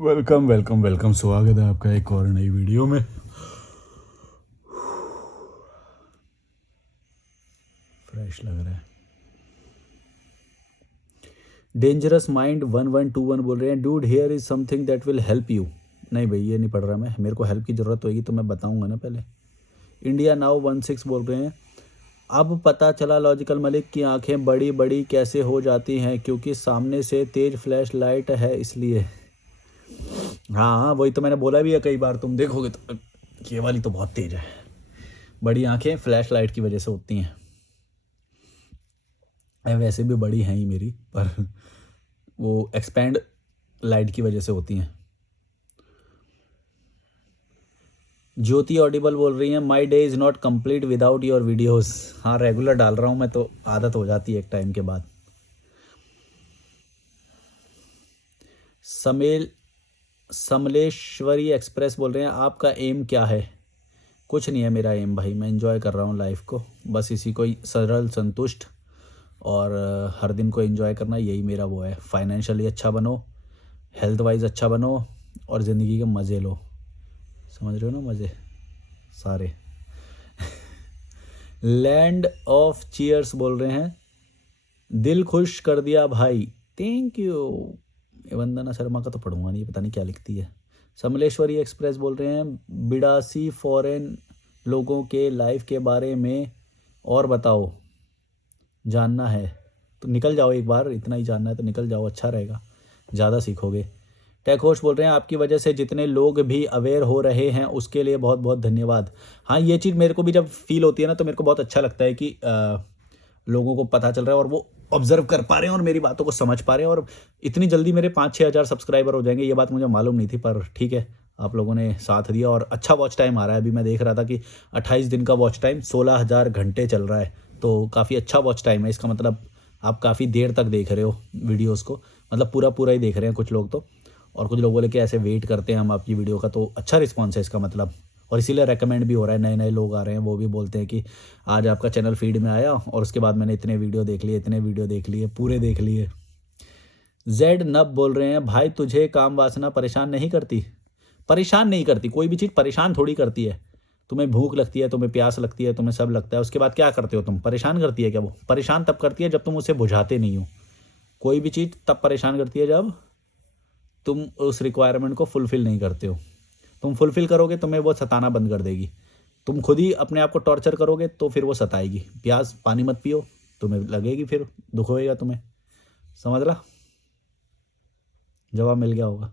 Welcome welcome welcome, स्वागत है आपका एक और नई वीडियो में। फ्रेश लग रहा है। डेंजरस माइंड 1121 बोल रहे हैं, dude here is something that will help you. नहीं भाई, ये नहीं पढ़ रहा मैं, मेरे को हेल्प की ज़रूरत होगी तो मैं बताऊंगा ना पहले। इंडिया नाउ 16 बोल रहे हैं, अब पता चला लॉजिकल मलिक की आंखें बड़ी बड़ी कैसे हो जाती हैं, क्योंकि सामने से तेज फ्लैश लाइट है इसलिए। हाँ हाँ, वही तो मैंने बोला भी है कई बार, तुम देखोगे तो ये वाली तो बहुत तेज है। बड़ी आंखें फ्लैश लाइट की वजह से होती हैं। वैसे भी बड़ी हैं ही मेरी, पर वो एक्सपेंड लाइट की वजह से होती हैं। ज्योति ऑडिबल बोल रही हैं, my day is not complete without your videos. हाँ, रेगुलर डाल रहा हूँ मैं तो आदत हो जाती है एक टाइम के बाद। समेल समलेश्वरी एक्सप्रेस बोल रहे हैं, आपका एम क्या है? कुछ नहीं है मेरा एम भाई, मैं एंजॉय कर रहा हूँ लाइफ को, बस इसी को ही सरल संतुष्ट और हर दिन को एंजॉय करना, यही मेरा वो है। फाइनेंशियली अच्छा बनो, हेल्थ वाइज अच्छा बनो और ज़िंदगी के मज़े लो। समझ रहे हो ना, मज़े सारे। लैंड ऑफ चीयर्स बोल रहे हैं, दिल खुश कर दिया भाई, थैंक यू। ये वंदना शर्मा का तो पढ़ूंगा नहीं, पता नहीं क्या लिखती है। समलेश्वरी एक्सप्रेस बोल रहे हैं, बिडासी फॉरेन लोगों के लाइफ के बारे में और बताओ, जानना है तो निकल जाओ एक बार, इतना ही जानना है तो निकल जाओ, अच्छा रहेगा, ज़्यादा सीखोगे। टेक होस्ट बोल रहे हैं, आपकी वजह से जितने लोग भी अवेयर हो रहे हैं उसके लिए बहुत बहुत धन्यवाद। हाँ, ये चीज़ मेरे को भी जब फील होती है ना तो मेरे को बहुत अच्छा लगता है कि लोगों को पता चल रहा है और वो ऑब्जर्व कर पा रहे हैं और मेरी बातों को समझ पा रहे हैं, और इतनी जल्दी मेरे 5-6 हज़ार सब्सक्राइबर हो जाएंगे, ये बात मुझे मालूम नहीं थी, पर ठीक है, आप लोगों ने साथ दिया और अच्छा वॉच टाइम आ रहा है। अभी मैं देख रहा था कि 28 दिन का वॉच टाइम 16,000 घंटे चल रहा है, तो काफ़ी अच्छा वॉच टाइम है। इसका मतलब आप काफ़ी देर तक देख रहे हो वीडियोज़ को, मतलब पूरा पूरा ही देख रहे हैं कुछ लोग तो, और कुछ लोग बोले कि ऐसे वेट करते हैं हम आपकी वीडियो का, तो अच्छा रिस्पॉन्स है इसका मतलब, और इसीलिए रेकमेंड भी हो रहा है। नए नए लोग आ रहे हैं, वो भी बोलते हैं कि आज आपका चैनल फीड में आया और उसके बाद मैंने इतने वीडियो देख लिए, इतने वीडियो देख लिए, पूरे देख लिए। जेड नब बोल रहे हैं, भाई तुझे काम वासना परेशान नहीं करती? परेशान नहीं करती, कोई भी चीज़ परेशान थोड़ी करती है। तुम्हें भूख लगती है, तुम्हें प्यास लगती है, तुम्हें सब लगता है, उसके बाद क्या करते हो तुम? परेशान करती है क्या? वो परेशान तब करती है जब तुम उसे बुझाते नहीं हो। कोई भी चीज़ तब परेशान करती है जब तुम उस रिक्वायरमेंट को फुलफ़िल नहीं करते हो। तुम फुलफ़िल करोगे, तुम्हें वो सताना बंद कर देगी। तुम खुद ही अपने आप को टॉर्चर करोगे तो फिर वो सताएगी। प्यास पानी मत पियो, तुम्हें लगेगी, फिर दुख होएगा तुम्हें। समझ ला, जवाब मिल गया होगा।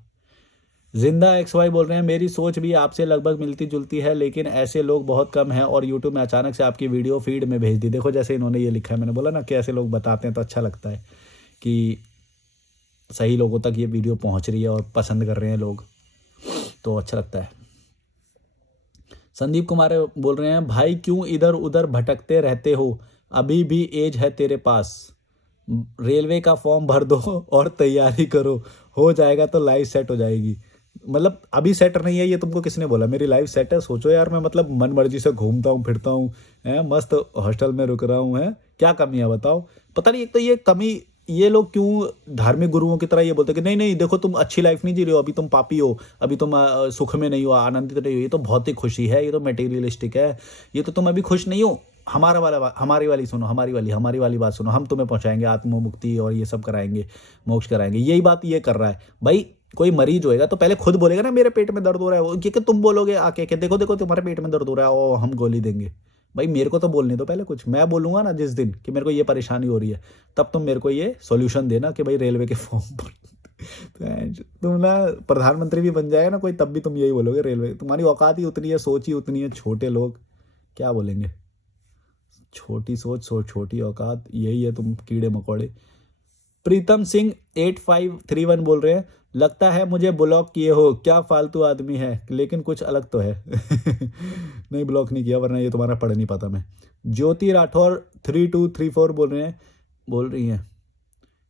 जिंदा एक्स वाई बोल रहे हैं, मेरी सोच भी आपसे लगभग मिलती जुलती है, लेकिन ऐसे लोग बहुत कम हैं और यूट्यूब में अचानक से आपकी वीडियो फीड में भेज दी। देखो जैसे इन्होंने ये लिखा है, मैंने बोला ना कि ऐसे लोग बताते हैं तो अच्छा लगता है कि सही लोगों तक ये वीडियो पहुंच रही है और पसंद कर रहे हैं लोग, तो अच्छा लगता है। संदीप कुमार बोल रहे हैं, भाई क्यों इधर उधर भटकते रहते हो, अभी भी एज है तेरे पास, रेलवे का फॉर्म भर दो और तैयारी करो, हो जाएगा तो लाइफ सेट हो जाएगी। मतलब अभी सेट नहीं है, ये तुमको किसने बोला मेरी लाइफ सेट है? सोचो यार, मैं मतलब मन मर्जी से घूमता हूँ फिरता हूँ, है मस्त हॉस्टल में रुक रहा हूँ, है क्या कमी है बताओ? पता नहीं, एक तो ये कमी, ये लोग क्यों धार्मिक गुरुओं की तरह ये बोलते हैं कि नहीं नहीं देखो तुम अच्छी लाइफ नहीं जी रहे हो, अभी तुम पापी हो, अभी तुम सुख में नहीं हो, आनंदित नहीं हो, ये तो भौतिक खुशी है, ये तो मटेरियलिस्टिक है, ये तो तुम अभी खुश नहीं हो। हमारी वाली सुनो, हमारी वाली बात सुनो, हम तुम्हें पहुंचाएंगे आत्म मुक्ति और ये सब कराएंगे, मोक्ष कराएंगे। यही बात ये कर रहा है भाई। कोई मरीज होएगा तो पहले खुद बोलेगा ना मेरे पेट में दर्द हो रहा है, वो कि तुम बोलोगे आके कि देखो देखो तुम्हारे पेट में दर्द हो रहा है, ओ हम गोली देंगे। भाई मेरे को तो बोलने दो पहले कुछ, मैं बोलूंगा ना जिस दिन कि मेरे को ये परेशानी हो रही है, तब तुम मेरे को ये सॉल्यूशन देना कि भाई रेलवे के फॉर्म पर तुम ना प्रधानमंत्री भी बन जाए ना कोई, तब भी तुम यही बोलोगे, रेलवे तुम्हारी औकात ही उतनी है, सोच ही उतनी है, छोटे लोग क्या बोलेंगे? छोटी सोच, छोटी औकात, यही है तुम कीड़े मकोड़े। प्रीतम सिंह 8531 बोल रहे हैं, लगता है मुझे ब्लॉक किए हो, क्या फालतू आदमी है, लेकिन कुछ अलग तो है। नहीं, ब्लॉक नहीं किया, वरना ये तुम्हारा पढ़ नहीं पाता मैं। ज्योति राठौर 3234 बोल रही हैं,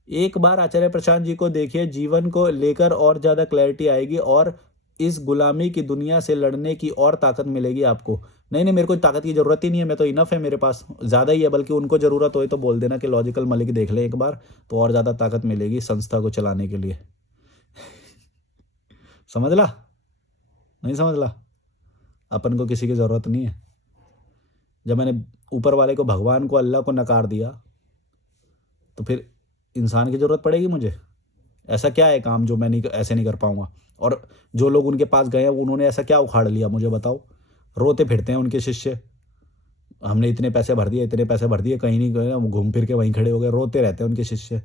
एक बार आचार्य प्रशांत जी को देखिए, जीवन को लेकर और ज़्यादा क्लैरिटी आएगी और इस गुलामी की दुनिया से लड़ने की और ताकत मिलेगी आपको। नहीं नहीं, मेरे को ताकत की ज़रूरत ही नहीं है, मैं तो इनफ है, मेरे पास ज़्यादा ही है, बल्कि उनको ज़रूरत हो तो बोल देना कि लॉजिकल मलिक देख ले एक बार, तो और ज़्यादा ताकत मिलेगी संस्था को चलाने के लिए। समझ ला? नहीं समझ ला? अपन को किसी की ज़रूरत नहीं है। जब मैंने ऊपर वाले को, भगवान को, अल्लाह को नकार दिया, तो फिर इंसान की ज़रूरत पड़ेगी मुझे? ऐसा क्या है काम जो मैं नहीं, ऐसे नहीं कर पाऊँगा? और जो लोग उनके पास गए हैं, उन्होंने ऐसा क्या उखाड़ लिया मुझे बताओ? रोते फिरते हैं उनके शिष्य, हमने इतने पैसे भर दिए, इतने पैसे भर दिए, कहीं नहीं गए, हम घूम फिर के वहीं खड़े हो गए, रोते रहते हैं उनके शिष्य।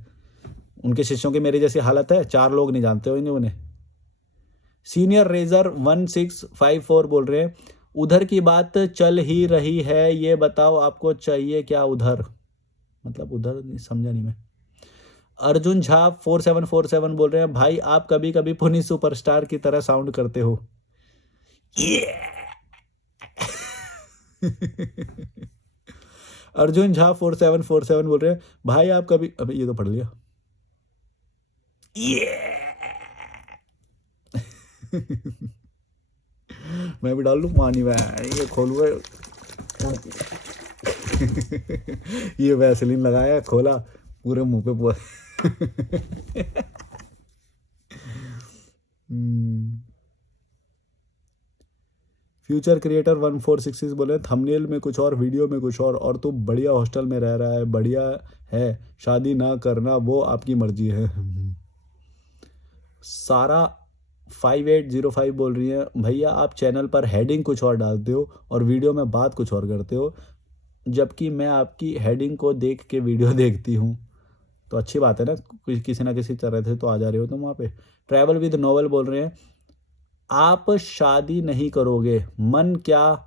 उनके शिष्यों की मेरी जैसी हालत है? 4 लोग नहीं जानते होंगे उन्हें। सीनियर रेजर 1654 बोल रहे हैं, उधर की बात चल ही रही है, ये बताओ आपको चाहिए क्या उधर? मतलब उधर नहीं, समझा नहीं मैं। अर्जुन झा 4747 बोल रहे हैं, भाई आप कभी कभी पुनी सुपरस्टार की तरह साउंड करते हो। अर्जुन झा 4747 बोल रहे हैं, भाई आप कभी, अबे ये तो पढ़ लिया। मैं भी डाल लूँ पानी में, ये खोलूंगा। ये वैसलीन लगाया, खोला, पूरे मुंह पे पूरा। फ्यूचर क्रिएटर 1466 बोले, थंबनेल में कुछ और, वीडियो में कुछ और तू बढ़िया हॉस्टल में रह रहा है, बढ़िया है, शादी ना करना वो आपकी मर्जी है। सारा 5805 बोल रही है, भैया आप चैनल पर हेडिंग कुछ और डालते हो और वीडियो में बात कुछ और करते हो, जबकि मैं आपकी हेडिंग को देख के वीडियो देखती हूँ। तो अच्छी बात है ना, किसी ना किसी तरह से तो आ जा रहे हो तुम वहाँ पे। ट्रैवल विद नोवेल बोल रहे हैं, आप शादी नहीं करोगे, मन क्या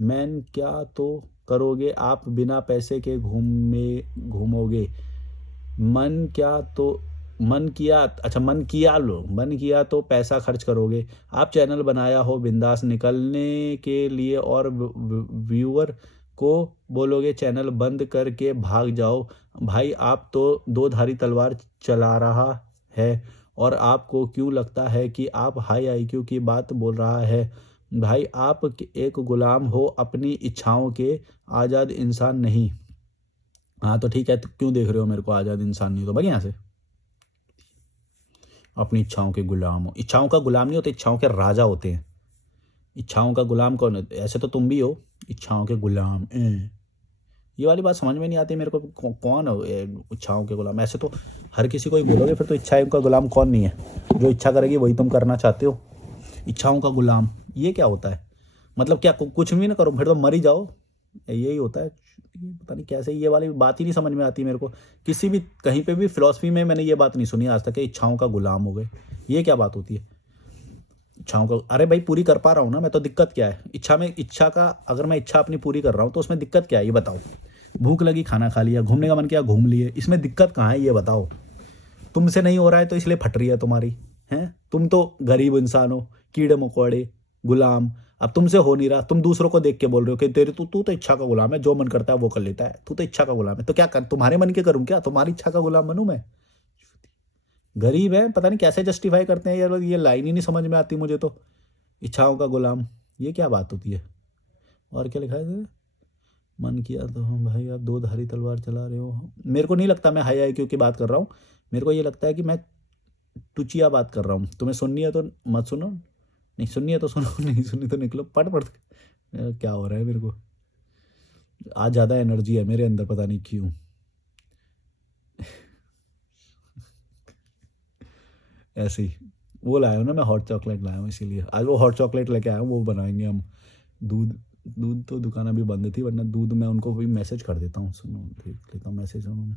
मैन क्या तो करोगे, आप बिना पैसे के घूमोगे, मन क्या तो मन किया, अच्छा मन किया, लो मन किया तो पैसा खर्च करोगे, आप चैनल बनाया हो बिंदास निकलने के लिए और व्यूअर को बोलोगे चैनल बंद करके भाग जाओ। भाई आप तो दो धारी तलवार चला रहा है, और आपको क्यों लगता है कि आप हाई आईक्यू की बात बोल रहा है? भाई आप एक गुलाम हो अपनी इच्छाओं के, आज़ाद इंसान नहीं। हाँ तो ठीक है, तो क्यों देख रहे हो मेरे को आज़ाद इंसान नहीं? तो भाई यहाँ से, अपनी इच्छाओं के गुलाम हो। इच्छाओं का गुलाम नहीं होते, इच्छाओं के राजा होते हैं। इच्छाओं का गुलाम कौन होता है? ऐसे तो तुम भी हो इच्छाओं के गुलाम। ये वाली बात समझ में नहीं आती मेरे को, कौन है इच्छाओं के गुलाम? ऐसे तो हर किसी को ही बोलोगे फिर तो, इच्छाओं का गुलाम कौन नहीं है? जो इच्छा करेगी वही तुम करना चाहते हो। इच्छाओं का गुलाम ये क्या होता है? मतलब क्या कुछ भी ना करो फिर तो मर ही जाओ, यही होता है? पता नहीं कैसे, ये वाली बात ही नहीं समझ में आती मेरे को। किसी भी कहीं पे भी फिलॉसफी में मैंने ये बात नहीं सुनी आज तक कि इच्छाओं का गुलाम हो गए। ये क्या बात होती है इच्छाओं का? अरे भाई पूरी कर पा रहा हूँ ना मैं, तो दिक्कत क्या है? इच्छा में, इच्छा का, अगर मैं इच्छा अपनी पूरी कर रहा हूँ तो उसमें दिक्कत क्या है ये बताओ? भूख लगी खाना खा लिया, घूमने का मन किया घूम लिए, इसमें दिक्कत कहाँ है ये बताओ? तुमसे नहीं हो रहा है तो इसलिए फट रही है तुम्हारी, हैं? तुम तो गरीब इंसान हो, कीड़े मकोड़े, गुलाम। अब तुमसे हो नहीं रहा, तुम दूसरों को देख के बोल रहे हो कि तेरे तू तो इच्छा का गुलाम है, जो मन करता है वो कर लेता है, तू तो इच्छा का गुलाम है। तो क्या कर, तुम्हारे मन के करूँ क्या? तुम्हारी इच्छा का गुलाम बनूं मैं? गरीब है, पता नहीं कैसे जस्टिफाई करते हैं यार, ये लाइन ही नहीं समझ में आती मुझे तो। इच्छाओं का गुलाम, ये क्या बात होती है? और क्या लिखा है? मन किया तो, हाँ भाई आप दो धारी तलवार चला रहे हो। मेरे को नहीं लगता मैं हाई आईक्यू की बात कर रहा हूँ, मेरे को ये लगता है कि मैं टुचिया बात कर रहा हूँ। तुम्हें सुननी है तो मत सुनो, नहीं सुननी है तो सुनो, नहीं सुननी तो निकलो, पढ़ पढ़। क्या हो रहा है मेरे को? आज ज़्यादा एनर्जी है मेरे अंदर, पता नहीं क्यों। ऐसे ही वो लाया हूँ ना मैं, हॉट चॉकलेट लाया हूँ, इसीलिए आज वो हॉट चॉकलेट लेके आया हूँ, वो बनाएंगे हम। दूध, दूध तो दुकान अभी बंद थी, वरना दूध मैं उनको भी मैसेज कर देता हूँ। सुनो देख लेता हूँ मैसेज उन्होंने।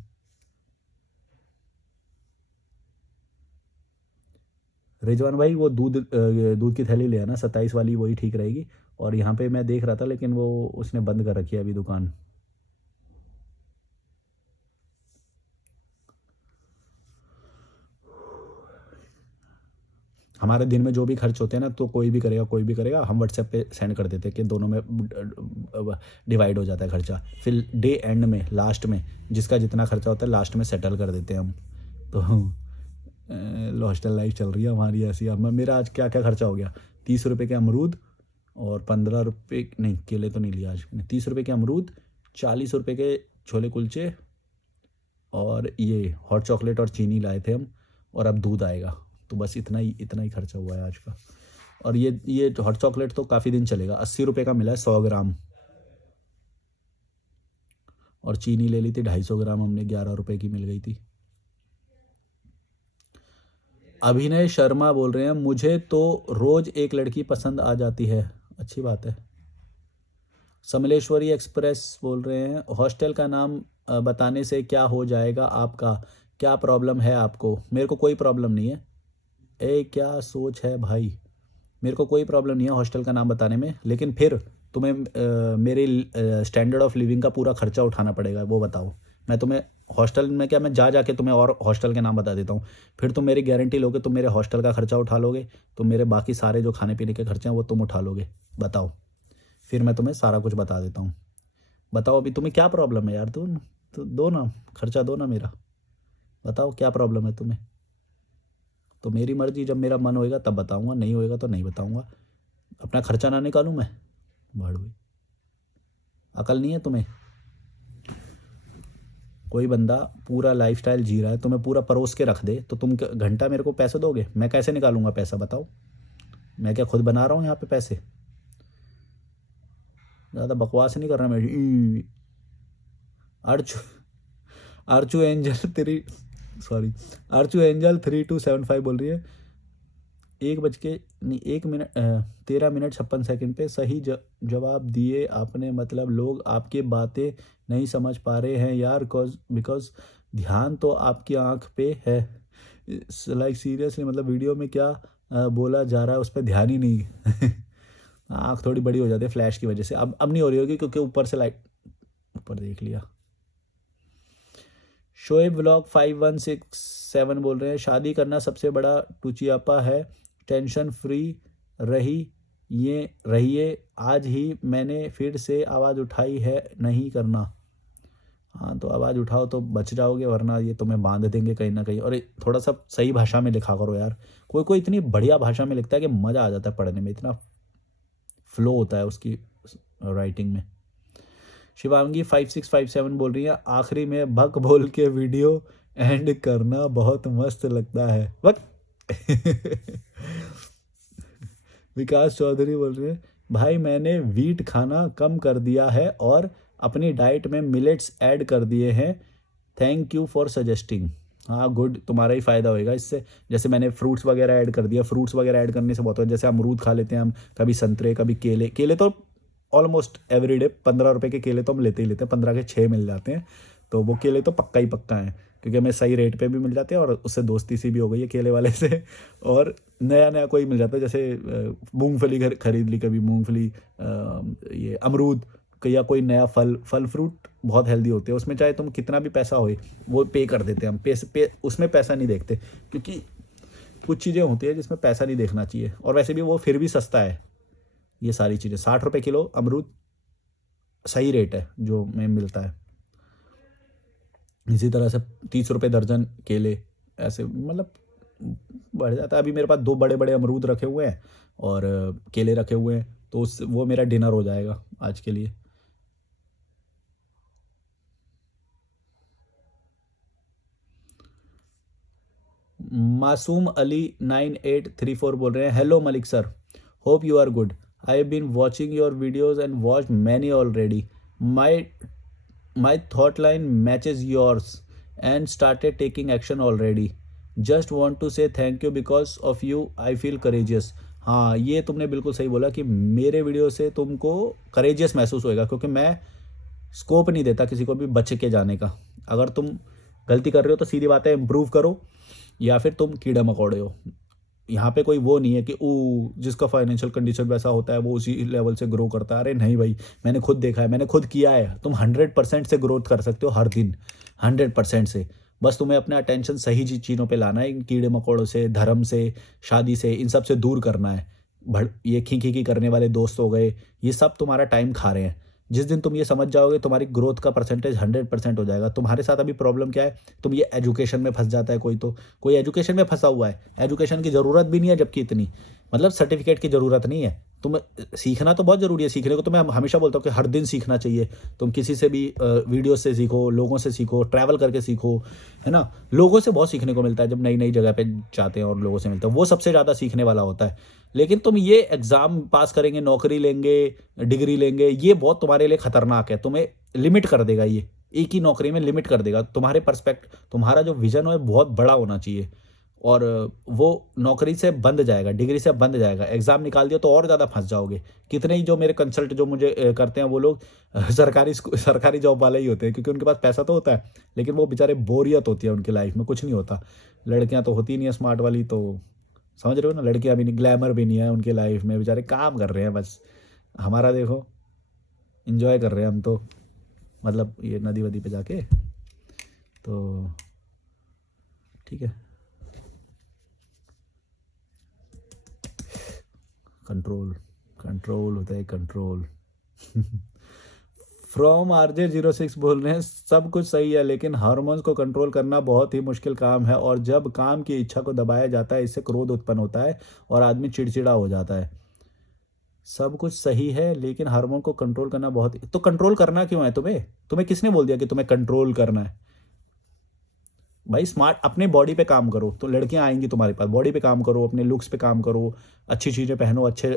रिजवान भाई वो दूध की थैली ले आना, 27 वाली, वही ठीक रहेगी। और यहाँ पे मैं देख रहा था लेकिन वो उसने बंद कर रखी है अभी दुकान। हमारे दिन में जो भी खर्च होते हैं ना, तो कोई भी करेगा, कोई भी करेगा, हम व्हाट्सएप पे सेंड कर देते हैं कि दोनों में डिवाइड हो जाता है खर्चा। फिर डे एंड में, लास्ट में जिसका जितना खर्चा होता है लास्ट में सेटल कर देते हैं हम। तो हॉस्टल लाइफ चल रही है हमारी ऐसी। अब मेरा आज क्या क्या खर्चा हो गया? 30 रुपये के अमरूद, और 15 रुपये, नहीं केले तो नहीं लिया आज मैंने, 30 रुपये के अमरूद, 40 रुपये के छोले कुलचे, और ये हॉट चॉकलेट और चीनी लाए थे हम, और अब दूध आएगा। तो बस इतना ही खर्चा हुआ है आज का। और ये हॉट चॉकलेट तो काफ़ी दिन चलेगा, 80 रुपये का मिला है 100 ग्राम। और चीनी ले ली थी 250 ग्राम हमने, 11 रुपये की मिल गई थी। अभिनय शर्मा बोल रहे हैं मुझे तो रोज़ एक लड़की पसंद आ जाती है, अच्छी बात है। समलेश्वरी एक्सप्रेस बोल रहे हैं हॉस्टल का नाम बताने से क्या हो जाएगा आपका, क्या प्रॉब्लम है आपको? मेरे को कोई प्रॉब्लम नहीं है। क्या सोच है भाई, मेरे को कोई प्रॉब्लम नहीं है हॉस्टल का नाम बताने में, लेकिन फिर तुम्हें मेरे स्टैंडर्ड ऑफ लिविंग का पूरा खर्चा उठाना पड़ेगा, वो बताओ। मैं तुम्हें हॉस्टल में क्या, मैं जाके तुम्हें और हॉस्टल के नाम बता देता हूँ, फिर तुम मेरी गारंटी लोगे, तुम मेरे हॉस्टल का खर्चा उठा लोगे, तो मेरे बाकी सारे जो खाने पीने के खर्चे हैं वो तुम उठा लोगे, बताओ। फिर मैं तुम्हें सारा कुछ बता देता हूँ। बताओ अभी तुम्हें क्या प्रॉब्लम है यार, तुम तो दो ना, खर्चा दो ना मेरा, बताओ क्या प्रॉब्लम है तुम्हें। तो मेरी मर्जी, जब मेरा मन होएगा तब बताऊँगा, नहीं होएगा तो नहीं बताऊँगा। अपना खर्चा ना निकालूँ मैं, भाड़ू, अकल नहीं है तुम्हें? कोई बंदा पूरा लाइफस्टाइल जी रहा है, तुम्हें पूरा परोस के रख दे, तो तुम घंटा मेरे को पैसे दोगे? मैं कैसे निकालूंगा पैसा, बताओ? मैं क्या खुद बना रहा हूँ यहाँ पे पैसे? ज़्यादा बकवास नहीं कर रहा मैं। Archu Archu angel three sorry Archu angel 3275 बोल रही है 1 मिनट 13 मिनट 56 सेकंड पे सही जवाब दिए आपने, मतलब लोग आपकी बातें नहीं समझ पा रहे हैं यार, बिकॉज ध्यान तो आपकी आंख पे है। लाइक सीरियसली, मतलब वीडियो में क्या बोला जा रहा है उस पर ध्यान ही नहीं। आंख थोड़ी बड़ी हो जाती है फ्लैश की वजह से, अब नहीं हो रही होगी क्योंकि ऊपर से लाइट, ऊपर देख लिया। शोएब व्लॉग 5167 बोल रहे हैं शादी करना सबसे बड़ा टुचियापा है, टेंशन फ्री रहिए। आज ही मैंने फिर से आवाज़ उठाई है, नहीं करना। हाँ तो आवाज़ उठाओ तो बच जाओगे, वरना ये तुम्हें बांध देंगे कहीं ना कहीं। और थोड़ा सा सही भाषा में लिखा करो यार, कोई कोई इतनी बढ़िया भाषा में लिखता है कि मज़ा आ जाता है पढ़ने में, इतना फ्लो होता है उसकी राइटिंग में। शिवांगी 5657 बोल रही है आखिरी में भक बोल के वीडियो एंड करना बहुत मस्त लगता है, वक्त। विकास चौधरी बोल रहे हैं भाई मैंने वीट खाना कम कर दिया है और अपनी डाइट में मिलेट्स ऐड कर दिए हैं, थैंक यू फॉर सजेस्टिंग। हाँ गुड, तुम्हारा ही फ़ायदा होएगा इससे। जैसे मैंने फ्रूट्स वगैरह ऐड कर दिया, फ्रूट्स वगैरह ऐड करने से बहुत होता है। जैसे अमरूद खा लेते हैं हम, कभी संतरे, कभी केले। केले तो ऑलमोस्ट एवरीडे 15 रुपए के केले तो हम लेते ही लेते हैं, 15 के 6 मिल जाते हैं, तो वो केले तो पक्का ही पक्का है, क्योंकि हमें सही रेट पे भी मिल जाते हैं और उससे दोस्ती सी भी हो गई है केले वाले से। और नया नया कोई मिल जाता है, जैसे मूंगफली खरीद ली कभी, मूंगफली, ये अमरूद, या कोई नया फल फ्रूट बहुत हेल्दी होते हैं, उसमें चाहे तुम कितना भी पैसा हो वो पे कर देते हैं हम। उसमें पैसा नहीं देखते, क्योंकि कुछ चीज़ें होती है जिसमें पैसा नहीं देखना चाहिए, और वैसे भी वो फिर भी सस्ता है। ये सारी चीज़ें 60 रुपये किलो अमरूद सही रेट है जो में मिलता है। इसी तरह से 30 रुपये दर्जन केले, ऐसे मतलब बढ़ जाता है। अभी मेरे पास 2 बड़े बड़े अमरूद रखे हुए हैं और केले रखे हुए हैं, तो वो मेरा डिनर हो जाएगा आज के लिए। मासूम अली 9834 बोल रहे हैं hello Malik sir, hope you are good, I have been watching your videos and watch many already, my thought line matches yours and started taking action already, just want to say thank you because of you I feel courageous. हाँ ये तुमने बिल्कुल सही बोला कि मेरे video से तुमको करेजियस महसूस होएगा, क्योंकि मैं स्कोप नहीं देता किसी को भी बच के जाने का। अगर तुम गलती कर रहे हो तो सीधी बात है इम्प्रूव करो, या फिर तुम कीड़े मकोड़े हो। यहाँ पे कोई वो नहीं है कि जिसका फाइनेंशियल कंडीशन वैसा होता है वो उसी लेवल से ग्रो करता है। अरे नहीं भाई, मैंने खुद देखा है, मैंने खुद किया है। तुम 100% से ग्रोथ कर सकते हो हर दिन, 100% से। बस तुम्हें अपना अटेंशन सही चीज़ों पे लाना है, इन कीड़े मकोड़ों से, धर्म से, शादी से, इन सब से दूर करना है। ये खी करने वाले दोस्त हो गए, ये सब तुम्हारा टाइम खा रहे हैं। जिस दिन तुम ये समझ जाओगे तुम्हारी ग्रोथ का परसेंटेज 100% हो जाएगा। तुम्हारे साथ अभी प्रॉब्लम क्या है, तुम ये एजुकेशन में फंस जाता है कोई एजुकेशन में फंसा हुआ है, एजुकेशन की ज़रूरत भी नहीं है जबकि इतनी, मतलब सर्टिफिकेट की ज़रूरत नहीं है। तुम सीखना तो बहुत ज़रूरी है, सीखने को तो मैं हमेशा बोलता हूँ कि हर दिन सीखना चाहिए। तुम किसी से भी वीडियो से सीखो, लोगों से सीखो, ट्रैवल करके सीखो, है ना? लोगों से बहुत सीखने को मिलता है जब नई-नई जगह पे जाते हैं और लोगों से मिलते हैं, वो सबसे ज़्यादा सीखने वाला होता है। लेकिन तुम ये एग्ज़ाम पास करेंगे, नौकरी लेंगे, डिग्री लेंगे, ये बहुत तुम्हारे लिए खतरनाक है, तुम्हें लिमिट कर देगा ये। एक ही नौकरी में लिमिट कर देगा। तुम्हारा जो विज़न है बहुत बड़ा होना चाहिए और वो नौकरी से बंध जाएगा, डिग्री से बंध जाएगा। एग्ज़ाम निकाल दिया तो और ज़्यादा फँस जाओगे। कितने ही जो मेरे कंसल्ट जो मुझे करते हैं वो लोग सरकारी जॉब वाले ही होते हैं क्योंकि उनके पास पैसा तो होता है, लेकिन वो बेचारे बोरियत होती है उनकी लाइफ़ में, कुछ नहीं होता। लड़कियाँ तो होती ही नहीं है स्मार्ट वाली, तो समझ रहे हो ना? लड़कियाँ भी नहीं, ग्लैमर भी नहीं है उनकी लाइफ़ में, बेचारे काम कर रहे हैं बस। हमारा देखो, एन्जॉय कर रहे हैं हम तो, मतलब ये नदी-वदी पे जाके, तो ठीक है। कंट्रोल, कंट्रोल होता है कंट्रोल। फ्रॉम RJ06 बोल रहे हैं, सब कुछ सही है लेकिन हार्मोन्स को कंट्रोल करना बहुत ही मुश्किल काम है और जब काम की इच्छा को दबाया जाता है इससे क्रोध उत्पन्न होता है और आदमी चिड़चिड़ा हो जाता है। सब कुछ सही है लेकिन हार्मोन को कंट्रोल करना तो कंट्रोल करना क्यों है तुम्हें? तुम्हें किसने बोल दिया कि तुम्हें कंट्रोल करना है? भाई स्मार्ट अपने बॉडी पे काम करो तो लड़कियां आएंगी तुम्हारे पास। बॉडी पे काम करो, अपने लुक्स पे काम करो, अच्छी चीज़ें पहनो, अच्छे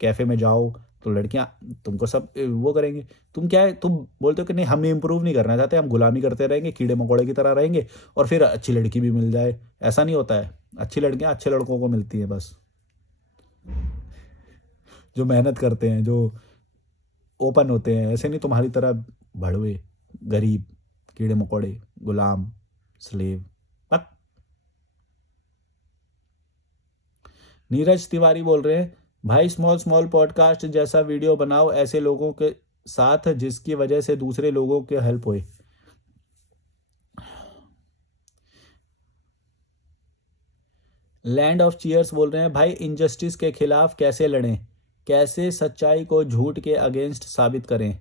कैफ़े में जाओ, तो लड़कियां तुमको सब वो करेंगी। तुम क्या है, तुम बोलते हो कि नहीं हम इम्प्रूव नहीं करना चाहते, हम गुलामी करते रहेंगे, कीड़े मकोड़े की तरह रहेंगे और फिर अच्छी लड़की भी मिल जाए। ऐसा नहीं होता है। अच्छी लड़कियां अच्छे लड़कों को मिलती हैं बस, जो मेहनत करते हैं, जो ओपन होते हैं। ऐसे नहीं तुम्हारी तरह भड़वे, गरीब, कीड़े मकोड़े, गुलाम, स्लेव। नीरज तिवारी बोल रहे हैं, भाई स्मॉल स्मॉल पॉडकास्ट जैसा वीडियो बनाओ ऐसे लोगों के साथ जिसकी वजह से दूसरे लोगों के हेल्प होए। लैंड ऑफ चीयर्स बोल रहे हैं, भाई इनजस्टिस के खिलाफ कैसे लड़ें, कैसे सच्चाई को झूठ के अगेंस्ट साबित करें।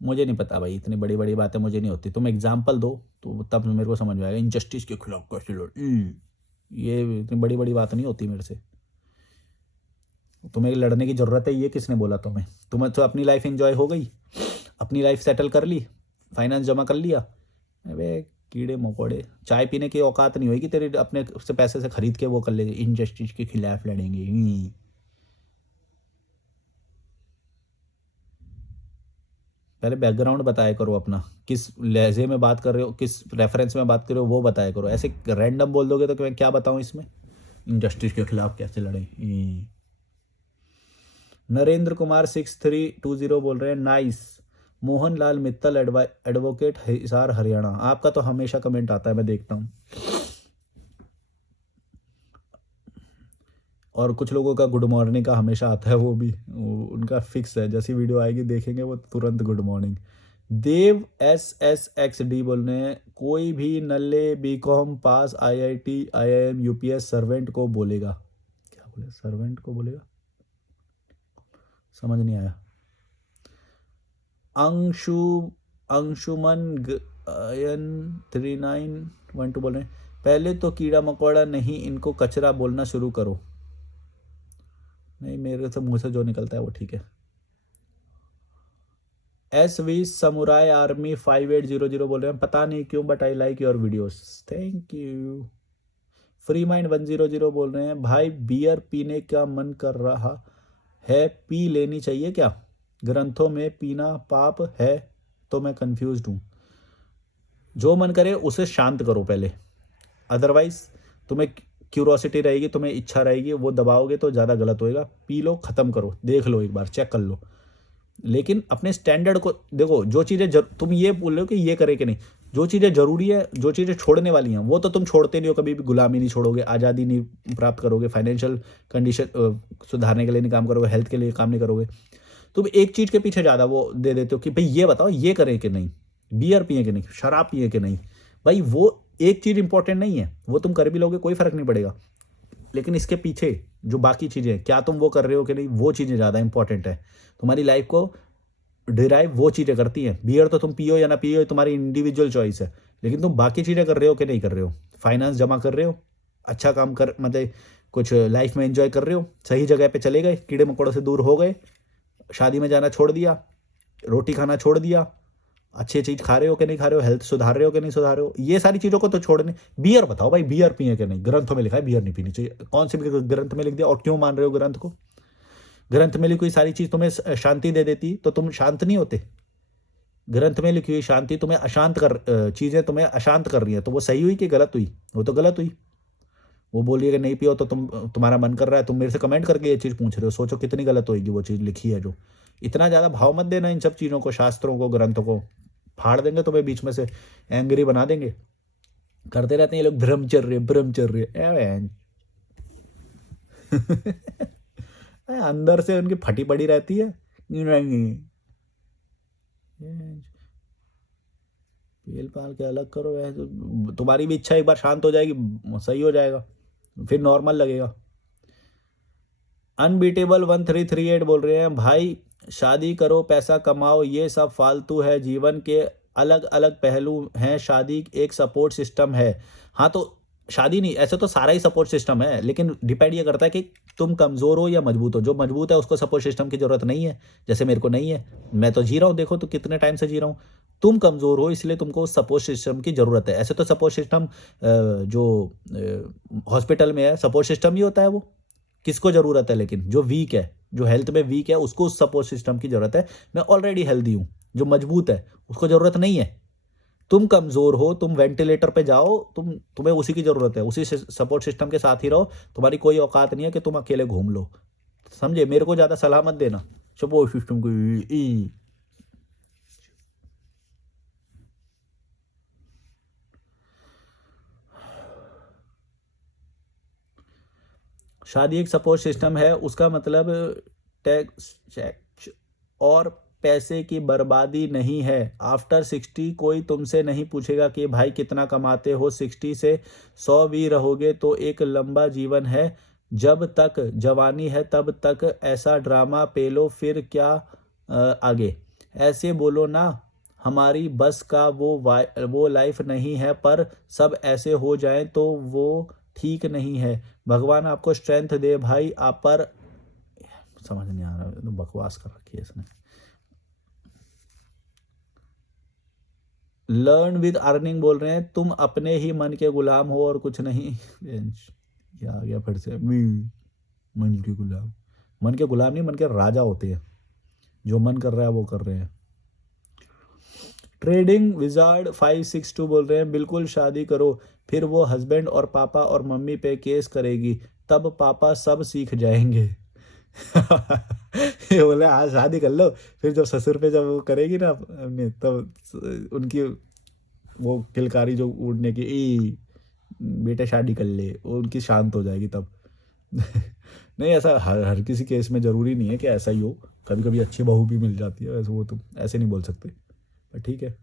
मुझे नहीं पता भाई, इतनी बड़ी बड़ी बातें मुझे नहीं होती। तुम एग्जाम्पल दो तो तब मेरे को समझ में आएगा इनजस्टिस के खिलाफ कैसे ये इतनी बड़ी बड़ी बात नहीं होती मेरे से। तुम्हें लड़ने की ज़रूरत है ये किसने बोला तुम्हें? तुम्हें तो अपनी लाइफ एंजॉय हो गई, अपनी लाइफ सेटल कर ली, फाइनेंस जमा कर लिया। अबे कीड़े मकोड़े, चाय पीने की औकात नहीं होगी तेरे, अपने से पैसे से खरीद के वो कर ले, इनजस्टिस के खिलाफ लड़ेंगे। पहले बैकग्राउंड बताया करो अपना, किस लहजे में बात कर रहे हो, किस रेफरेंस में बात कर रहे हो वो बताया करो। ऐसे रैंडम बोल दोगे तो मैं क्या बताऊं इसमें, इनजस्टिस के खिलाफ कैसे लड़े। नरेंद्र कुमार 6320 बोल रहे हैं, नाइस। मोहन लाल मित्तल एडवोकेट हिसार हरियाणा। आपका तो हमेशा कमेंट आता है, मैं देखता हूँ। और कुछ लोगों का गुड मॉर्निंग का हमेशा आता है, उनका फिक्स है, जैसी वीडियो आएगी देखेंगे वो तुरंत गुड मॉर्निंग। देव SSXD बोल रहे हैं, कोई भी नल्ले BCom पास IIT IIM UPS सर्वेंट को बोलेगा, क्या बोले सर्वेंट को बोलेगा, समझ नहीं आया। अंशु अंशुमन गयन 3912 बोल रहे हैं, पहले तो कीड़ा मकोड़ा नहीं इनको कचरा बोलना शुरू करो। नहीं, मेरे से मुंह से जो निकलता है वो ठीक है। SV समुराई आर्मी 5800 बोल रहे हैं, पता नहीं क्यों but I like your videos, thank you. Free mind 100 बोल रहे हैं, भाई बियर पीने का मन कर रहा है, पी लेनी चाहिए क्या? ग्रंथों में पीना पाप है तो मैं कंफ्यूज्ड हूँ। जो मन करे उसे शांत करो पहले, अदरवाइज तुम्हें क्यूरोसिटी रहेगी, तुम्हें इच्छा रहेगी, वो दबाओगे तो ज़्यादा गलत होएगा। पी लो, ख़त्म करो, देख लो एक बार, चेक कर लो, लेकिन अपने स्टैंडर्ड को देखो। जो चीज़ें तुम ये बोल रहे हो कि ये करे कि नहीं, जो चीज़ें ज़रूरी है, जो चीज़ें छोड़ने वाली हैं वो तो तुम छोड़ते नहीं हो कभी भी। गुलामी नहीं छोड़ोगे, आज़ादी नहीं प्राप्त करोगे, फाइनेंशियल कंडीशन सुधारने के लिए नहीं काम करोगे, हेल्थ के लिए काम नहीं करोगे। तुम एक चीज़ के पीछे ज़्यादा वो दे देते हो कि भाई ये बताओ ये करें कि नहीं, बियर पिए कि नहीं, शराब पिए कि नहीं। भाई वो एक चीज़ इंपॉर्टेंट नहीं है, वो तुम कर भी लोगे कोई फ़र्क नहीं पड़ेगा, लेकिन इसके पीछे जो बाकी चीज़ें हैं, क्या तुम वो कर रहे हो कि नहीं, वो चीज़ें ज़्यादा इंपॉर्टेंट है। तुम्हारी लाइफ को डिराइव वो चीज़ें करती हैं। बियर तो तुम पियो या ना पियो, तुम्हारी इंडिविजुअल चॉइस है, लेकिन तुम बाकी चीज़ें कर रहे हो कि नहीं कर रहे हो, फाइनेंस जमा कर रहे हो, अच्छा काम कर, मतलब कुछ लाइफ में एंजॉय कर रहे हो, सही जगह पे चले गए, कीड़े मकोड़ों से दूर हो गए, शादी में जाना छोड़ दिया, रोटी खाना छोड़ दिया, अच्छी चीज खा रहे हो कि नहीं खा रहे हो, हेल्थ सुधार रहे हो कि नहीं सुधार रहे हो, ये सारी चीजों को तो छोड़ने। बियर बताओ भाई, बियर पिए कि नहीं? ग्रंथों में लिखा है बियर नहीं पीनी चाहिए। कौन से भी ग्रंथ में लिख दिया? और क्यों मान रहे हो ग्रंथ को? ग्रंथ में लिखी हुई सारी चीज तुम्हें शांति दे देती तो तुम शांत नहीं होते? ग्रंथ में लिखी हुई शांति तुम्हें अशांत कर, चीजें तुम्हें अशांत कर रही है, तो वो सही हुई कि गलत हुई? वो तो गलत हुई। वो बोलिए कि नहीं पियो तो तुम्हारा मन कर रहा है, तुम मेरे से कमेंट करके ये चीज पूछ रहे हो, सोचो कितनी गलत होगी वो चीज लिखी है जो। इतना ज्यादा भाव मत देना इन सब चीजों को, शास्त्रों को, ग्रंथों को। फाड़ देंगे तुम्हें बीच में से, एंग्री बना देंगे। करते रहते हैं ये लोग ब्रह्मचर्य ब्रह्मचर्य अंदर से उनकी फटी पड़ी रहती है। नहीं, पेल पाल के अलग करो, वैसे तो तुम्हारी भी इच्छा एक बार शांत हो जाएगी, सही हो जाएगा, फिर नॉर्मल लगेगा। अनबीटेबल 1338 बोल रहे हैं, भाई शादी करो, पैसा कमाओ, ये सब फालतू है, जीवन के अलग अलग पहलू हैं, शादी एक सपोर्ट सिस्टम है। हाँ तो शादी नहीं, ऐसे तो सारा ही सपोर्ट सिस्टम है, लेकिन डिपेंड ये करता है कि तुम कमजोर हो या मजबूत हो। जो मजबूत है उसको सपोर्ट सिस्टम की जरूरत नहीं है, जैसे मेरे को नहीं है, मैं तो जी रहा हूँ, देखो तो कितने टाइम से जी रहा हूँ। तुम कमजोर हो इसलिए तुमको सपोर्ट सिस्टम की जरूरत है। ऐसे तो सपोर्ट सिस्टम जो हॉस्पिटल में है, सपोर्ट सिस्टम ही होता है वो। किसको जरूरत है? लेकिन जो वीक है, जो हेल्थ में वीक है, उसको उस सपोर्ट सिस्टम की जरूरत है। मैं ऑलरेडी हेल्दी हूं, जो मजबूत है उसको जरूरत नहीं है। तुम कमजोर हो, तुम वेंटिलेटर पे जाओ, तुम्हें उसी की जरूरत है, उसी सपोर्ट सिस्टम के साथ ही रहो। तुम्हारी कोई औकात नहीं है कि तुम अकेले घूम लो, समझे? मेरे को ज्यादा सलाह मत देना सपोर्ट सिस्टम को। शादी एक सपोर्ट सिस्टम है, उसका मतलब टैक्स और पैसे की बर्बादी नहीं है। आफ्टर 60 कोई तुमसे नहीं पूछेगा कि भाई कितना कमाते हो। 60 से 100 भी रहोगे तो एक लंबा जीवन है। जब तक जवानी है तब तक ऐसा ड्रामा पेलो, फिर क्या आगे? ऐसे बोलो ना, हमारी बस का वो लाइफ नहीं है, पर सब ऐसे हो जाए तो वो ठीक नहीं है। भगवान आपको स्ट्रेंथ दे भाई। आप पर समझ नहीं आ रहा, तो बकवास कर रखी है इसने। लर्न विद अर्निंग बोल रहे हैं, तुम अपने ही मन के गुलाम हो और कुछ नहीं। क्या आ गया फिर से? मन के गुलाम? मन के गुलाम नहीं, मन के राजा होते हैं। जो मन कर रहा है वो कर रहे हैं। ट्रेडिंग विजार्ड 562 बोल रहे हैं, बिल्कुल शादी करो, फिर वो हस्बैंड और पापा और मम्मी पे केस करेगी, तब पापा सब सीख जाएंगे। ये बोले आज शादी कर लो, फिर जब ससुर पे जब वो करेगी ना अपने, तब उनकी वो किलकारी जो उड़ने की, बेटा शादी कर ले, वो उनकी शांत हो जाएगी तब। नहीं, ऐसा हर हर किसी केस में जरूरी नहीं है कि ऐसा ही हो। कभी कभी अच्छी बहू भी मिल जाती है, वैसे वो तुम ऐसे नहीं बोल सकते, पर ठीक है।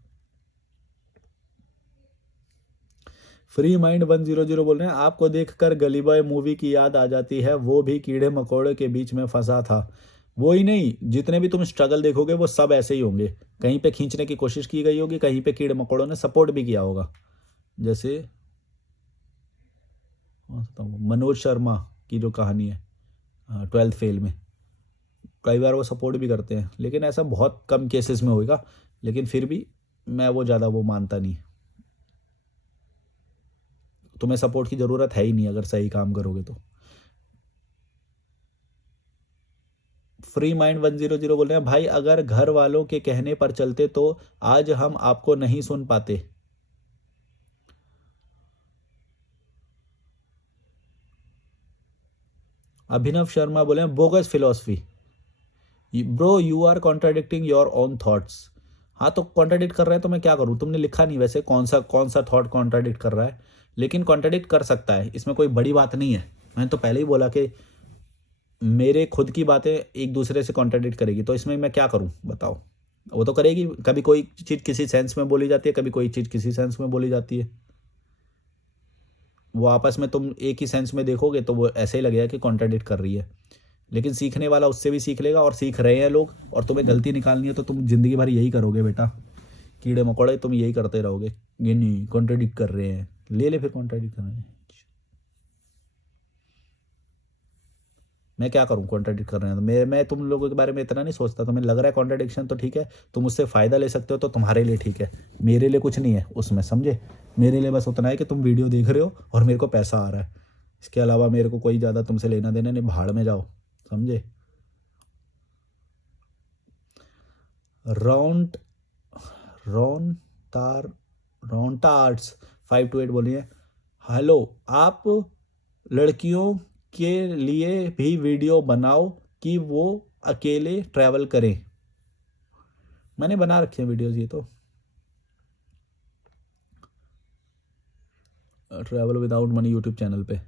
फ्री माइंड 100 बोल रहे हैं, आपको देखकर गली बॉय मूवी की याद आ जाती है, वो भी कीड़े मकोड़े के बीच में फंसा था। वो ही नहीं, जितने भी तुम स्ट्रगल देखोगे वो सब ऐसे ही होंगे। कहीं पे खींचने की कोशिश की गई होगी, कहीं पे कीड़े मकोड़ों ने सपोर्ट भी किया होगा। जैसे मनोज शर्मा की जो कहानी है 12th फेल में, कई बार वो सपोर्ट भी करते हैं, लेकिन ऐसा बहुत कम केसेस में होगा। लेकिन फिर भी मैं वो ज़्यादा वो मानता नहीं। तुम्हें सपोर्ट की ज़रूरत है ही नहीं अगर सही काम करोगे तो। फ्री माइंड 100 बोल रहे हैं, भाई अगर घर वालों के कहने पर चलते तो आज हम आपको नहीं सुन पाते। अभिनव शर्मा बोले हैं, bogus philosophy bro, you are contradicting your own thoughts. हाँ तो कॉन्ट्राडिक्ट कर रहे हैं तो मैं क्या करूँ? तुमने लिखा नहीं वैसे कौन सा थॉट कॉन्ट्राडिक्ट कर रहा है, लेकिन कॉन्ट्राडिक्ट कर सकता है, इसमें कोई बड़ी बात नहीं है। मैंने तो पहले ही बोला कि मेरे खुद की बातें एक दूसरे से कॉन्ट्राडिक्ट करेगी, तो इसमें मैं क्या करूँ बताओ? वो तो करेगी, कभी कोई चीज़ किसी सेंस में बोली जाती है, कभी कोई चीज़ किसी सेंस में बोली जाती है। वो आपस में तुम एक ही सेंस में देखोगे तो वो ऐसे ही लगेगा कि कॉन्ट्राडिक्ट कर रही है, लेकिन सीखने वाला उससे भी सीख लेगा, और सीख रहे हैं लोग, और तुम्हें गलती निकालनी है तो तुम जिंदगी भर यही करोगे बेटा, कीड़े मकोड़े तुम यही करते रहोगे। ये नहीं कॉन्ट्राडिक्ट कर रहे हैं, ले ले फिर कॉन्ट्राडिक्ट कर रहे हैं। मैं क्या करूँ, कॉन्ट्राडिक्ट कर रहे हैं तो मैं तुम लोगों के बारे में इतना नहीं सोचता। तुम्हें लग रहा है कॉन्ट्राडिक्शन तो ठीक है, तुम उससे फ़ायदा ले सकते हो तो तुम्हारे लिए ठीक है, मेरे लिए कुछ नहीं है उसमें, समझे। मेरे लिए बस उतना है कि तुम वीडियो देख रहे हो और मेरे को पैसा आ रहा है, इसके अलावा मेरे को कोई ज़्यादा तुमसे लेना देना नहीं, भाड़ में जाओ, समझे। राउंड रॉन तार रोंटा आर्ट्स 528 बोलिए, हेलो आप लड़कियों के लिए भी वीडियो बनाओ कि वो अकेले ट्रैवल करें। मैंने बना रखे हैं वीडियोस, ये तो travel without money YouTube channel पे।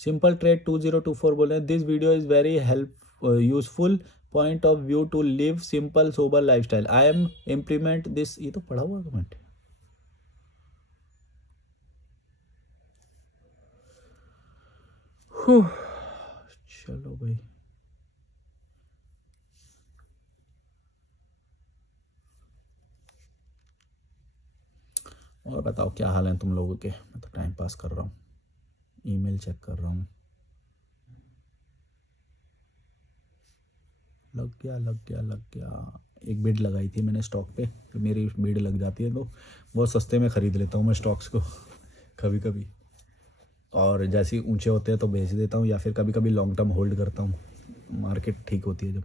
सिंपल ट्रेड 2024 बोले, this video is very help useful point of view to live simple sober lifestyle, I am implement this. ये तो पढ़ा हुआ कमेंट है। चलो भाई, और बताओ क्या हाल है तुम लोगों के। मैं तो टाइम पास कर रहा हूँ, ईमेल चेक कर रहा हूँ। लग गया। एक बिड लगाई थी मैंने स्टॉक पे, तो मेरी बिड लग जाती है तो बहुत सस्ते में ख़रीद लेता हूँ मैं स्टॉक्स को कभी कभी, और जैसे ही ऊंचे होते हैं तो बेच देता हूँ, या फिर कभी कभी लॉन्ग टर्म होल्ड करता हूँ, मार्केट ठीक होती है जब।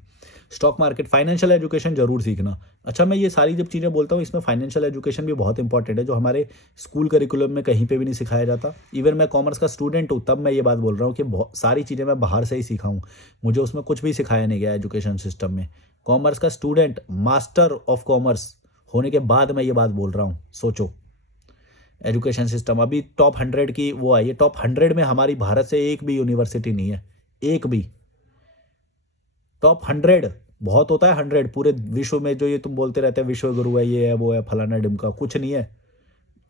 स्टॉक मार्केट, फाइनेंशियल एजुकेशन ज़रूर सीखना। अच्छा, मैं ये सारी जब चीज़ें बोलता हूँ इसमें फाइनेंशियल एजुकेशन भी बहुत इंपॉर्टेंट है, जो हमारे स्कूल करिकुलम में कहीं पे भी नहीं सिखाया जाता। इवन मैं कॉमर्स का स्टूडेंट हूँ तब मैं ये बात बोल रहा हूँ कि बहुत सारी चीज़ें मैं बाहर से ही सीखा हूँ, मुझे उसमें कुछ भी सिखाया नहीं गया एजुकेशन सिस्टम में। कॉमर्स का स्टूडेंट, मास्टर ऑफ कॉमर्स होने के बाद मैं ये बात बोल रहा हूँ, सोचो। एजुकेशन सिस्टम अभी टॉप 100 की वो आई है, टॉप 100 में हमारी भारत से एक भी यूनिवर्सिटी नहीं है, एक भी। टॉप 100 बहुत होता है, 100 पूरे विश्व में, जो ये तुम बोलते रहते हैं विश्व गुरु है, ये है वो है फलाना डिमका, कुछ नहीं है।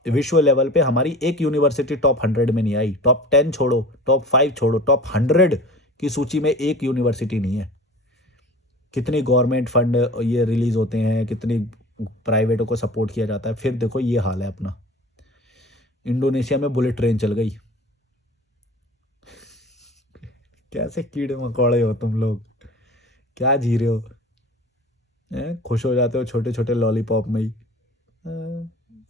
विश्व लेवल पे हमारी एक यूनिवर्सिटी टॉप 100 में नहीं आई। टॉप 10 छोड़ो, टॉप 5 छोड़ो, टॉप 100 की सूची में एक यूनिवर्सिटी नहीं है। कितनी गवर्नमेंट फंड ये रिलीज होते हैं, कितनी प्राइवेटों को सपोर्ट किया जाता है, फिर देखो ये हाल है अपना। इंडोनेशिया में बुलेट ट्रेन चल गई। कैसे कीड़े मकोड़े हो तुम लोग, क्या जी रहे हो, खुश हो जाते हो छोटे छोटे लॉलीपॉप में ही।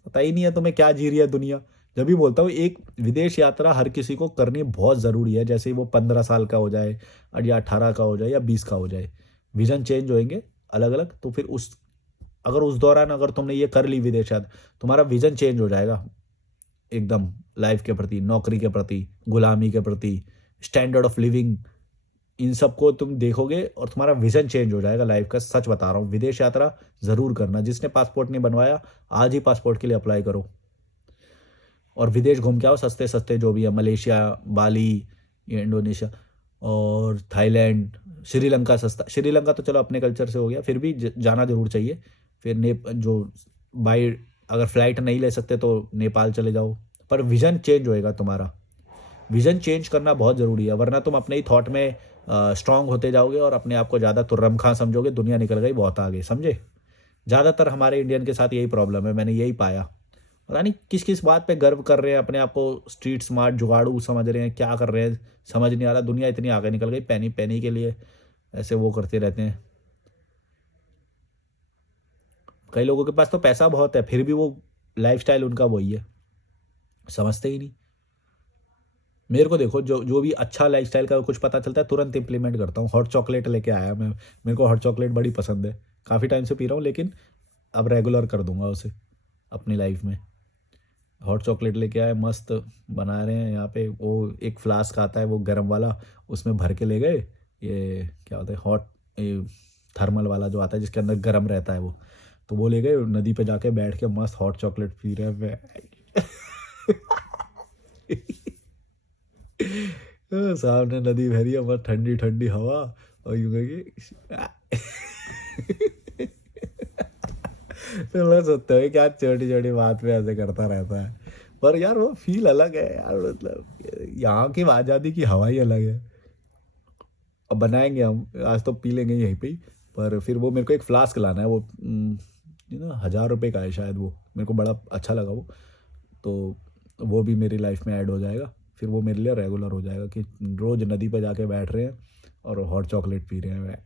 पता ही नहीं है तुम्हें क्या जी रही है दुनिया। जब भी बोलता हूँ एक विदेश यात्रा हर किसी को करनी बहुत ज़रूरी है, जैसे ही वो 15 साल का हो जाए, और या 18 का हो जाए, या 20 का हो जाए, विजन चेंज होएंगे अलग अलग, तो फिर अगर उस दौरान अगर तुमने ये कर ली विदेश यात्रा, तुम्हारा विजन चेंज हो जाएगा एकदम, लाइफ के प्रति, नौकरी के प्रति, गुलामी के प्रति, स्टैंडर्ड ऑफ लिविंग, इन सबको तुम देखोगे और तुम्हारा विजन चेंज हो जाएगा लाइफ का। सच बता रहा हूँ, विदेश यात्रा ज़रूर करना। जिसने पासपोर्ट नहीं बनवाया आज ही पासपोर्ट के लिए अप्लाई करो और विदेश घूम के आओ, सस्ते सस्ते जो भी है, मलेशिया, बाली, ये इंडोनेशिया और थाईलैंड, श्रीलंका सस्ता। श्रीलंका तो चलो अपने कल्चर से हो गया, फिर भी जाना जरूर चाहिए। फिर जो बाई अगर फ्लाइट नहीं ले सकते तो नेपाल चले जाओ, पर विजन चेंज होएगा तुम्हारा। विजन चेंज करना बहुत ज़रूरी है, वरना तुम अपने ही थॉट में स्ट्रांग होते जाओगे और अपने आप को ज़्यादा तुर्रम खां समझोगे, दुनिया निकल गई बहुत आगे, समझे। ज़्यादातर हमारे इंडियन के साथ यही प्रॉब्लम है, मैंने यही पाया। पता नहीं किस किस बात पे गर्व कर रहे हैं, अपने आप को स्ट्रीट स्मार्ट जुगाड़ू समझ रहे हैं, क्या कर रहे हैं समझ नहीं आ रहा। दुनिया इतनी आगे निकल गई, पैनी पैनी के लिए ऐसे वो करते रहते हैं। कई लोगों के पास तो पैसा बहुत है, फिर भी वो लाइफस्टाइल उनका वही है, समझते ही नहीं। मेरे को देखो, जो जो भी अच्छा लाइफस्टाइल का कुछ पता चलता है तुरंत इंप्लीमेंट करता हूँ। हॉट चॉकलेट लेके आया मैं, मेरे को हॉट चॉकलेट बड़ी पसंद है, काफ़ी टाइम से पी रहा हूँ, लेकिन अब रेगुलर कर दूंगा उसे अपनी लाइफ में। हॉट चॉकलेट लेके आए, मस्त बना रहे हैं यहाँ पे। वो एक फ्लास्क आता है वो गर्म वाला, उसमें भर के ले गए। ये क्या होता है, हॉट, ये थर्मल वाला जो आता है जिसके अंदर गर्म रहता है वो, तो वो ले गए नदी पे जाके बैठ के मस्त हॉट चॉकलेट पी रहे हैं। सामने नदी बह रही है, मस्त ठंडी ठंडी हवा, और यूं कहेगी। तो मैं सोचता हूँ क्या छोटी छोटी बात पे ऐसे करता रहता है, पर यार वो फील अलग है यार, मतलब यहाँ की आज़ादी की हवा ही अलग है। अब बनाएंगे हम, आज तो पी लेंगे यहीं पे ही। पर फिर वो मेरे को एक फ्लास्क लाना है, वो 1000 रुपये का है शायद, वो मेरे को बड़ा अच्छा लगा वो, तो वो भी मेरी लाइफ में ऐड हो जाएगा। फिर वो मेरे लिए रेगुलर हो जाएगा कि रोज़ नदी पे जाके बैठ रहे हैं और हॉट चॉकलेट पी रहे हैं।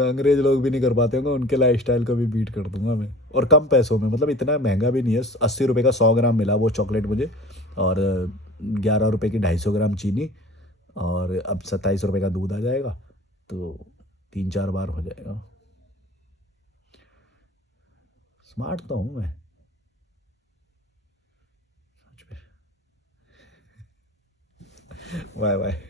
अंग्रेज लोग भी नहीं कर पाते होंगे, उनके लाइफस्टाइल को भी बीट कर दूंगा मैं, और कम पैसों में। मतलब इतना महंगा भी नहीं है, 80 रुपये का 100 ग्राम मिला वो चॉकलेट मुझे, और 11 रुपये की 250 ग्राम चीनी, और अब 27 रुपये का दूध आ जाएगा, तो 3-4 बार हो जाएगा। स्मार्ट तो हूँ मैं सच में। Bye bye.